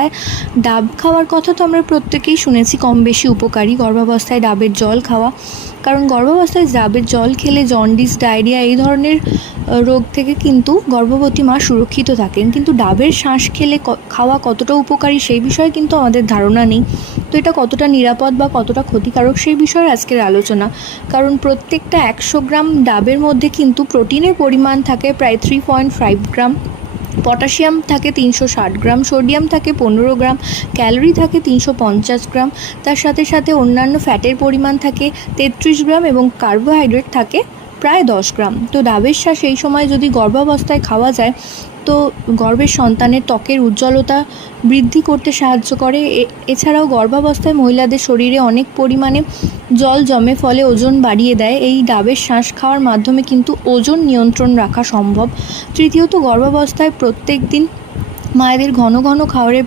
গর্ভাবস্থায় ডাব খাওয়ার কথা তো আমরা প্রত্যেকেই শুনেছি, কম বেশি উপকারী গর্ভাবস্থায় ডাবের জল খাওয়া। কারণ গর্ভাবস্থায় ডাবের জল খেলে জন্ডিস, ডায়রিয়া এই ধরনের রোগ থেকে কিন্তু গর্ভবতী মা সুরক্ষিত থাকেন। কিন্তু ডাবের শাঁস খেলে খাওয়া কতটা উপকারী সেই বিষয়ে কিন্তু আমাদের ধারণা নেই। তো এটা কতটা নিরাপদ বা কতটা ক্ষতিকারক সেই বিষয়ে আজকের আলোচনা। কারণ প্রত্যেকটা 100 গ্রাম ডাবের মধ্যে কিন্তু প্রোটিনের পরিমাণ থাকে প্রায় 3.5 গ্রাম, পটাশিয়াম থাকে 360 গ্রাম, সোডিয়াম থাকে 15 গ্রাম, ক্যালোরি থাকে 350 গ্রাম, তার সাথে সাথে অন্যান্য ফ্যাটের পরিমাণ থাকে 33 গ্রাম এবং কার্বোহাইড্রেট থাকে প্রায় 10 গ্রাম। তো ডাবের শাঁস এই সময় যদি গর্ভাবস্থায় খাওয়া যায় তো গর্ভের সন্তানের ত্বকের উজ্জ্বলতা বৃদ্ধি করতে সাহায্য করে। এছাড়াও গর্ভাবস্থায় মহিলাদের শরীরে অনেক পরিমাণে জল জমে, ফলে ওজন বাড়িয়ে দেয়। এই ডাবের শাঁস খাওয়ার মাধ্যমে কিন্তু ওজন নিয়ন্ত্রণ রাখা সম্ভব। তৃতীয়ত, গর্ভাবস্থায় প্রত্যেক দিন মায়েদের ঘন ঘন খাবারের